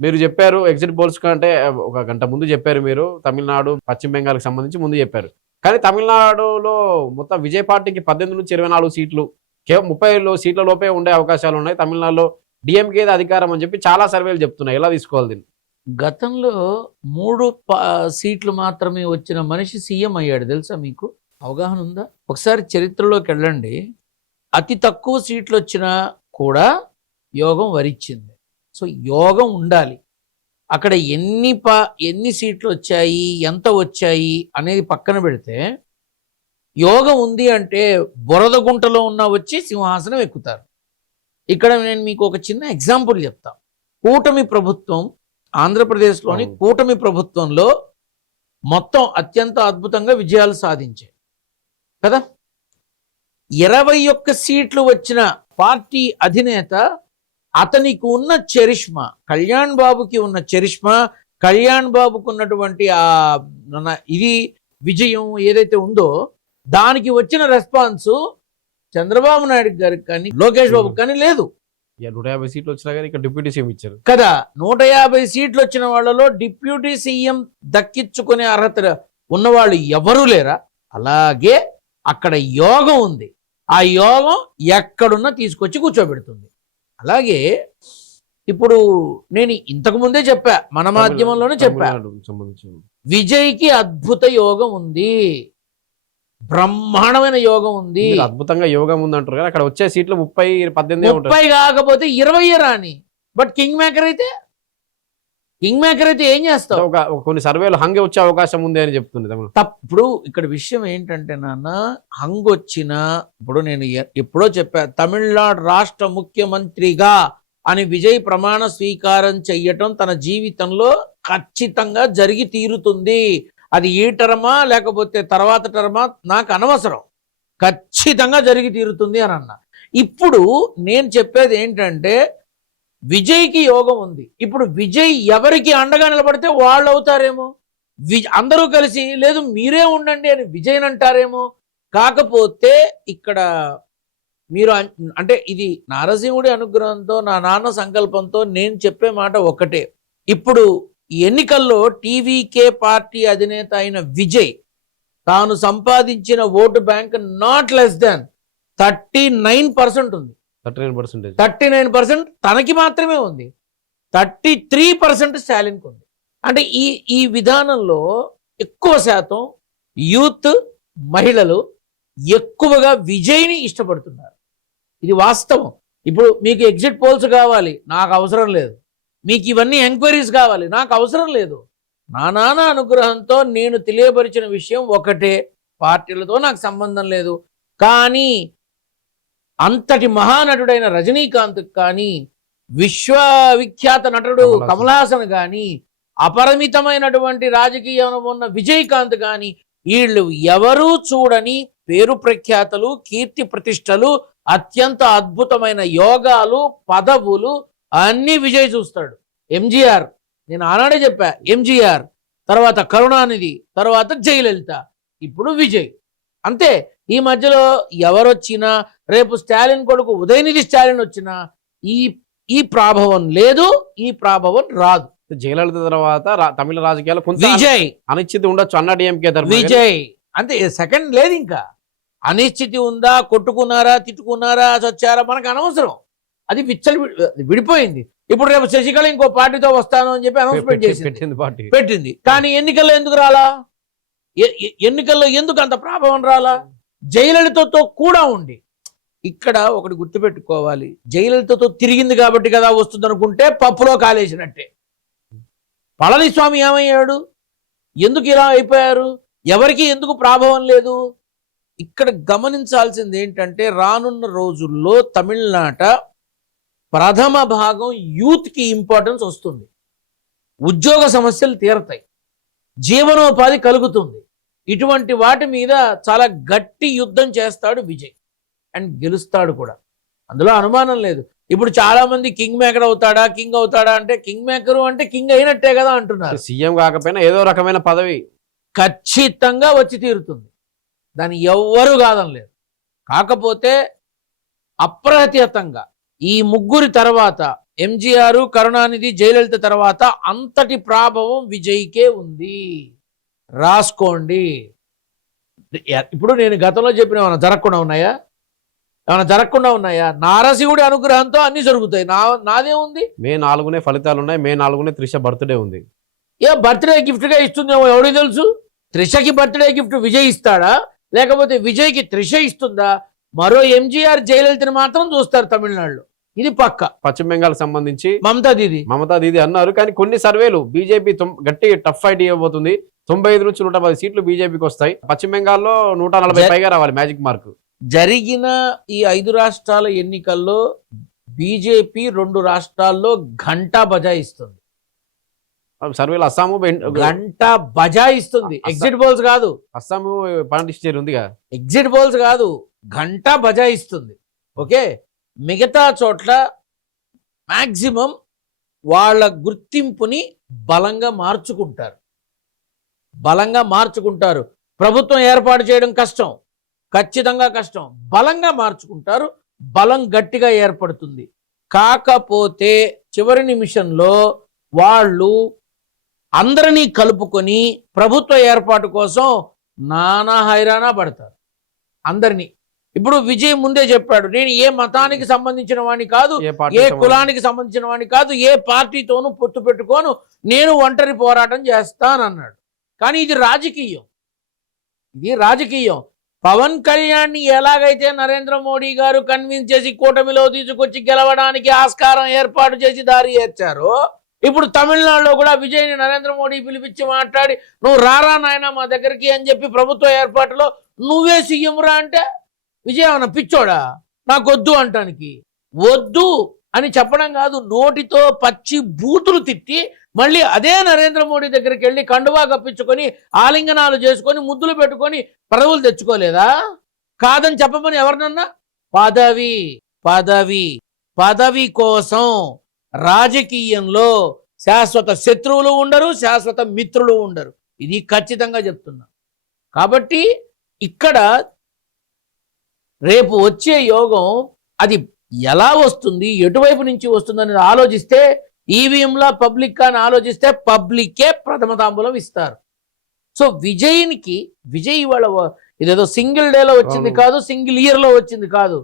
మీరు చెప్పారు exit polls కంటే ఒక గంట ముందు చెప్పారు మీరు తమిళనాడు, పశ్చిమ బెంగాల్‌కి సంబంధించి ముందు చెప్పారు. కానీ తమిళనాడులో మొత్తం విజయ్ పార్టీకి 18-24 సీట్లు, కేవలం 30 సీట్ల లోపే ఉండే అవకాశాలున్నాయి. తమిళనాడులో డీఎంకేది అధికారం అని చెప్పి చాలా సర్వేలు చెప్తున్నాయి. ఎలా తీసుకోవాలి దీన్ని? గతంలో 3 సీట్లు మాత్రమే వచ్చిన మనిషి సీఎం అయ్యాడు తెలుసా మీకు? అవగాహన ఉందా? ఒకసారి చరిత్రలోకి వెళ్ళండి. అతి తక్కువ సీట్లు వచ్చినా కూడా యోగం వరిచ్చింది. సో యోగం ఉండాలి. అక్కడ ఎన్ని సీట్లు వచ్చాయి, ఎంత వచ్చాయి అనేది పక్కన పెడితే యోగం ఉంది అంటే బురద గుంటలో ఉన్న వచ్చి సింహాసనం ఎక్కుతారు. ఇక్కడ నేను మీకు ఒక చిన్న ఎగ్జాంపుల్ చెప్తా. కూటమి ప్రభుత్వం, ఆంధ్రప్రదేశ్లోని కూటమి ప్రభుత్వంలో మొత్తం అత్యంత అద్భుతంగా విజయాలు సాధించాయి కదా. 21 సీట్లు వచ్చిన పార్టీ అధినేత, అతనికి ఉన్న చరిష్మా, కళ్యాణ్ బాబుకి ఉన్న చరిష్మా, కళ్యాణ్ బాబుకు ఉన్నటువంటి ఇది విజయం ఏదైతే ఉందో దానికి వచ్చిన రెస్పాన్స్ చంద్రబాబు నాయుడు గారికి కానీ లోకేష్ బాబుకి కానీ లేదు. 150 సీట్లు వచ్చినా కానీ ఇక్కడ డిప్యూటీ సీఎం ఇచ్చారు కదా. 150 సీట్లు వచ్చిన వాళ్ళలో డిప్యూటీ సీఎం దక్కించుకునే అర్హత ఉన్నవాళ్ళు ఎవరూ లేరా? అలాగే అక్కడ యోగం ఉంది. ఆ యోగం ఎక్కడున్నా తీసుకొచ్చి కూర్చోబెడుతుంది. అలాగే ఇప్పుడు నేను ఇంతకు ముందే చెప్పా, మన మాధ్యమంలోనే చెప్పా, విజయ్కి అద్భుత యోగం ఉంది, బ్రహ్మాండమైన యోగం ఉంది. అద్భుతంగా యోగం ఉంది అంటారు కదా. అక్కడ వచ్చే సీట్లు 30 కాకపోతే 20 రాని. బట్ కింగ్ మేకర్ అయితే ఏం చేస్తావు? కొన్ని సర్వేలు హంగ్ వచ్చే అవకాశం ఉంది అని చెప్తుంది. ఇప్పుడు ఇక్కడ విషయం ఏంటంటే నాన్న, హంగ్ వచ్చినా, ఇప్పుడు నేను ఎప్పుడో చెప్పా, తమిళనాడు రాష్ట్ర ముఖ్యమంత్రిగా అని విజయ్ ప్రమాణ స్వీకారం చెయ్యటం తన జీవితంలో ఖచ్చితంగా జరిగి తీరుతుంది. అది ఈ టర్మా లేకపోతే తర్వాత టర్మా నాకు అనవసరం, ఖచ్చితంగా జరిగి తీరుతుంది అని అన్న. ఇప్పుడు నేను చెప్పేది ఏంటంటే విజయ్కి యోగం ఉంది. ఇప్పుడు విజయ్ ఎవరికి అండగా నిలబడితే వాళ్ళు అవుతారేమో, అందరూ కలిసి లేదు మీరే ఉండండి అని విజయ్ అంటారేమో. కాకపోతే ఇక్కడ మీరు అంటే ఇది నారసింహుడి అనుగ్రహంతో, నా నాన్న సంకల్పంతో నేను చెప్పే మాట ఒకటే. ఇప్పుడు ఎన్నికల్లో టీవీకే పార్టీ అధినేత అయిన విజయ్ తాను సంపాదించిన vote bank not less than 39% ఉంది. 39% తనకి మాత్రమే ఉంది, 33% స్టాలిన్కి ఉంది. అంటే ఈ విధానంలో ఎక్కువ శాతం యూత్, మహిళలు ఎక్కువగా విజయ్ని ఇష్టపడుతున్నారు. ఇది వాస్తవం. ఇప్పుడు మీకు ఎగ్జిట్ పోల్స్ కావాలి, నాకు అవసరం లేదు. మీకు ఇవన్నీ ఎంక్వైరీస్ కావాలి, నాకు అవసరం లేదు. నా నాన్న అనుగ్రహంతో నేను తెలియపరిచిన విషయం ఒకటే, పార్టీలతో నాకు సంబంధం లేదు. కానీ అంతటి మహానటుడైన రజనీకాంత్ కానీ, విశ్వవిఖ్యాత నటుడు కమల్ హాసన్ కానీ, అపరిమితమైనటువంటి రాజకీయం ఉన్న విజయకాంత్ కానీ, వీళ్ళు ఎవరూ చూడని పేరు ప్రఖ్యాతలు, కీర్తి ప్రతిష్టలు, అత్యంత అద్భుతమైన యోగాలు, పదవులు అన్నీ విజయ్ చూస్తాడు. ఎంజీఆర్, నేను ఆనాడే చెప్పా, ఎంజీఆర్ తర్వాత కరుణానిధి, తర్వాత జయలలిత, ఇప్పుడు విజయ్. అంతే. ఈ మధ్యలో ఎవరొచ్చినా, రేపు స్టాలిన్ కొడుకు ఉదయనిధి స్టాలిన్ వచ్చినా ఈ ప్రాభవం లేదు, ఈ ప్రాభవం రాదు. జయలలిత తర్వాత తమిళ రాజకీయాలు విజయ్ అనిశ్చితి ఉండొచ్చు అన్న డిఎంకే విజయ్ అంతే. సెకండ్ లేదు. ఇంకా అనిశ్చితి ఉందా, కొట్టుకున్నారా, తిట్టుకున్నారా, చచ్చారా, మనకు అనవసరం. అది విడిపోయింది. ఇప్పుడు రేపు శశికళ ఇంకో పార్టీతో వస్తాను అని చెప్పి అనౌన్స్మెంట్ పెట్టింది. కానీ ఎన్నికల్లో ఎందుకు రాలా? ఎన్నికల్లో ఎందుకు అంత ప్రభావం రాలా? జయలలితతో కూడా ఉండి. ఇక్కడ ఒకటి గుర్తుపెట్టుకోవాలి, జయలలితతో తిరిగింది కాబట్టి కదా వస్తుంది అనుకుంటే పప్పులో కాలేసినట్టే. పళనిస్వామి ఏమయ్యాడు? ఎందుకు ఇలా అయిపోయారు? ఎవరికి ఎందుకు ప్రభావం లేదు? ఇక్కడ గమనించాల్సింది ఏంటంటే రానున్న రోజుల్లో తమిళనాట ప్రథమ భాగం యూత్కి ఇంపార్టెన్స్ వస్తుంది. ఉద్యోగ సమస్యలు తీరతాయి, జీవనోపాధి కలుగుతుంది. ఇటువంటి వాటి మీద చాలా గట్టి యుద్ధం చేస్తాడు విజయ్, అండ్ గెలుస్తాడు కూడా, అందులో అనుమానం లేదు. ఇప్పుడు చాలా మంది కింగ్ మేకర్ అవుతాడా, కింగ్ అవుతాడా అంటే, కింగ్ మేకరు అంటే కింగ్ అయినట్టే కదా అంటున్నారు. సీఎం కాకపోయినా ఏదో రకమైన పదవి ఖచ్చితంగా వచ్చి తీరుతుంది, దాన్ని ఎవ్వరూ కాదనలేరు. కాకపోతే అప్రతిహతంగా ఈ ముగ్గురి తర్వాత ఎంజీఆర్, కరుణానిధి, జయలలిత తర్వాత అంతటి ప్రాభవం విజయ్కే ఉంది. రాసుకోండి. ఇప్పుడు నేను గతంలో చెప్పిన ఏమైనా జరగకుండా ఉన్నాయా? నారశివుడి అనుగ్రహంతో అన్ని జరుగుతాయి. నాదేముంది? మే 4నే ఫలితాలు ఉన్నాయి. మే 4నే త్రిష బర్త్డే ఉంది. బర్త్డే గిఫ్ట్ గా ఇస్తుందేమో ఎవరికి తెలుసు. త్రిషకి బర్త్డే గిఫ్ట్ విజయ్ ఇస్తాడా, లేకపోతే విజయ్కి త్రిష ఇస్తుందా? మరో ఎంజీఆర్, జయలలితని మాత్రం చూస్తారు తమిళనాడులో. ఇది పక్క. పశ్చిమ బెంగాల్ సంబంధించి మమతా దీది అన్నారు. కానీ కొన్ని సర్వేలు బీజేపీ గట్టి టఫ్ ఫైట్ ఇవ్వబోతుంది. 95 నుంచి 110 సీట్లు బీజేపీకి వస్తాయి. పశ్చిమ బెంగాల్లో 140 పైగా రావాలి మ్యాజిక్ మార్క్. జరిగిన ఈ 5 రాష్ట్రాల ఎన్నికల్లో బీజేపీ 2 రాష్ట్రాల్లో ఘంటా బజాయిస్తుంది. సర్వేలు అస్సాము గంటా బజాయిస్తుంది. ఎగ్జిట్ పోల్స్ కాదు. అస్సాము పాండిచేరి ఉందిగా. ఎగ్జిట్ పోల్స్ కాదు, గంటా బజాయిస్తుంది. ఓకే, మిగతా చోట్ల మాక్సిమం వాళ్ళ గుర్తింపుని బలంగా మార్చుకుంటారు. ప్రభుత్వం ఏర్పాటు చేయడం కష్టం, ఖచ్చితంగా కష్టం. బలంగా మార్చుకుంటారు, బలం గట్టిగా ఏర్పడుతుంది. కాకపోతే చివరి నిమిషంలో వాళ్ళు అందరినీ కలుపుకొని ప్రభుత్వ ఏర్పాటు కోసం నానా హైరానా పడతారు అందరినీ. ఇప్పుడు విజయ్ ముందే చెప్పాడు, నేను ఏ మతానికి సంబంధించిన వాడిని కాదు, ఏ కులానికి సంబంధించిన వాడిని కాదు, ఏ పార్టీతోనూ పొత్తు పెట్టుకోను, నేను ఒంటరి పోరాటం చేస్తానన్నాడు. కానీ ఇది రాజకీయం. పవన్ కళ్యాణ్ ని ఎలాగైతే నరేంద్ర మోడీ గారు కన్విన్స్ చేసి కూటమిలో తీసుకొచ్చి గెలవడానికి ఆస్కారం ఏర్పాటు చేసి దారి ఏర్చారో, ఇప్పుడు తమిళనాడులో కూడా విజయ్ని నరేంద్ర మోడీ పిలిపించి మాట్లాడి, నువ్వు రారా నాయన మా దగ్గరికి అని చెప్పి ప్రభుత్వ ఏర్పాటులో నువ్వే సీఎం రా అంటే విజయ్ ఏమన్నా పిచ్చోడా నాకు వద్దు అంటానికి? వద్దు అని చెప్పడం కాదు, నోటితో పచ్చి బూతులు తిట్టి మళ్ళీ అదే నరేంద్ర మోడీ దగ్గరికి వెళ్ళి కండువా కప్పించుకొని ఆలింగనాలు చేసుకొని ముద్దులు పెట్టుకొని పదవులు తెచ్చుకోలేదా? కాదని చెప్పమని ఎవరినన్నా? పదవి కోసం రాజకీయంలో శాశ్వత శత్రువులు ఉండరు, శాశ్వత మిత్రులు ఉండరు. ఇది ఖచ్చితంగా చెప్తున్నా. కాబట్టి ఇక్కడ రేపు వచ్చే యోగం అది ఎలా వస్తుంది, ఎటువైపు నుంచి వస్తుంది అనేది ఆలోచిస్తే, ఈవీఎంలా పబ్లిక్ అని ఆలోచిస్తే పబ్లికే ప్రథమ తాంబూలం ఇస్తారు. సో విజయ్ వాళ్ళ ఇదేదో సింగిల్ డేలో వచ్చింది కాదు, సింగిల్ ఇయర్లో వచ్చింది కాదు,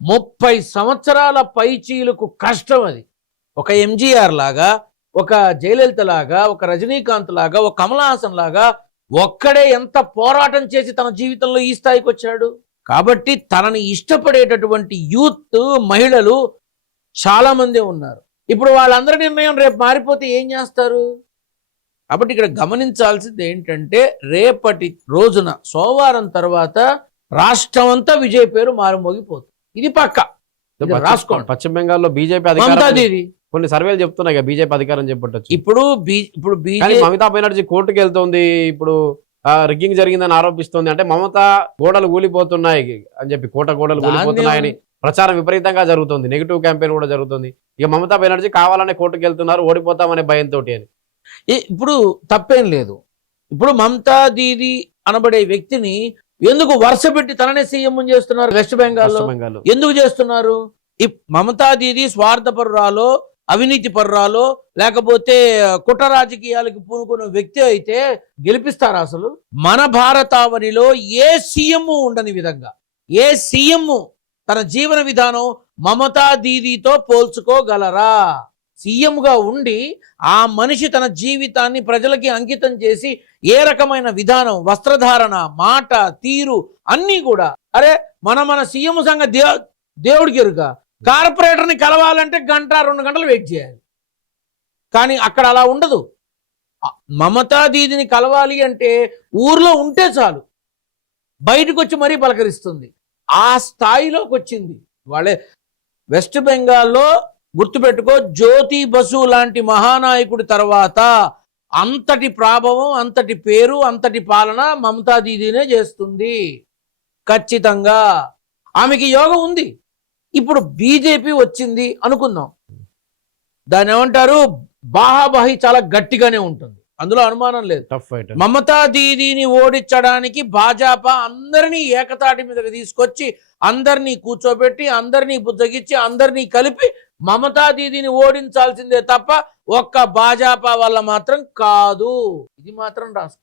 30 సంవత్సరాల పైచీలకు కష్టం అది. ఒక ఎంజీఆర్ లాగా, ఒక జయలలిత లాగా, ఒక రజనీకాంత్ లాగా, ఒక కమల్ హాసన్ లాగా ఒక్కడే ఎంత పోరాటం చేసి తన జీవితంలో ఈ స్థాయికి వచ్చాడు. కాబట్టి తనని ఇష్టపడేటటువంటి యూత్, మహిళలు చాలా మంది ఉన్నారు. ఇప్పుడు వాళ్ళందరి నిర్ణయం రేపు మారిపోతే ఏం చేస్తారు? కాబట్టి ఇక్కడ గమనించాల్సింది ఏంటంటే, రేపటి రోజున సోమవారం తర్వాత రాష్ట్రం అంతా విజయ్ పేరు మారుమోగిపోతుంది. ఇది పక్క. రాసుకోండి. పశ్చిమ బెంగాల్లో బీజేపీ అధికారం కొన్ని సర్వేలు చెప్తున్నాయి బీజేపీ అధికారం చెప్పొచ్చు. ఇప్పుడు మమతా బెనర్జీ కోర్టుకు వెళ్తుంది. ఇప్పుడు రిగ్గింగ్ జరిగిందని ఆరోపిస్తుంది. అంటే మమత గోడలు కూలిపోతున్నాయి అని చెప్పి, కోట గోడలు కూలిపోతున్నాయని ప్రచారం విపరీతంగా జరుగుతుంది. నెగిటివ్ క్యాంపెయిన్ కూడా జరుగుతుంది. ఇక మమతా బెనర్జీ కావాలనే కోర్టుకు వెళ్తున్నారు, ఓడిపోతామనే భయంతో అని. ఇప్పుడు తప్పేం లేదు. ఇప్పుడు మమతా దీది అనబడే వ్యక్తిని ఎందుకు వరుస పెట్టి తననే సీఎం చేస్తున్నారు? వెస్ట్ బెంగాల్లో ఎందుకు చేస్తున్నారు? మమతా దీది స్వార్థపరురాలో, అవినీతి పరురాలో, లేకపోతే కుట్ర రాజకీయాలకు పూనుకున్న వ్యక్తి అయితే గెలిపిస్తారా? అసలు మన భారతావనిలో ఏ సీఎం ఉండని విధంగా, ఏ సీఎం తన జీవన విధానం మమతా దీదీతో పోల్చుకోగలరా? సీఎంగా ఉండి ఆ మనిషి తన జీవితాన్ని ప్రజలకి అంకితం చేసి ఏ రకమైన విధానం, వస్త్రధారణ, మాట, తీరు అన్నీ కూడా, అరే మన సీఎం సంగ దేవుడికి ఎరుక. కార్పొరేటర్ని కలవాలంటే 1-2 గంటలు వెయిట్ చేయాలి. కానీ అక్కడ అలా ఉండదు. మమతా దీదిని కలవాలి అంటే ఊర్లో ఉంటే చాలు, బయటకు వచ్చి మరీ పలకరిస్తుంది. ఆ స్థాయిలోకి వచ్చింది. వాళ్ళే వెస్ట్ బెంగాల్లో గుర్తుపెట్టుకో, జ్యోతి బసు లాంటి మహానాయకుడి తర్వాత అంతటి ప్రాభవం, అంతటి పేరు, అంతటి పాలన మమతా దీదీనే చేస్తుంది. ఖచ్చితంగా ఆమెకి యోగం ఉంది. ఇప్పుడు బీజేపీ వచ్చింది అనుకుందాం, దాన్ని ఏమంటారు, బాహాబాహి చాలా గట్టిగానే ఉంటుంది, అందులో అనుమానం లేదు. మమతా దీదీని ఓడించడానికి భాజపా అందరినీ ఏకతాటి మీదకి తీసుకొచ్చి, అందరినీ కూర్చోబెట్టి, అందరినీ బుజ్జగిచ్చి, అందరినీ కలిపి మమతా దీదీని ఓడించాల్సిందే తప్ప ఒక్క భాజపా వల్ల మాత్రం కాదు. ఇది మాత్రం రాసుకో.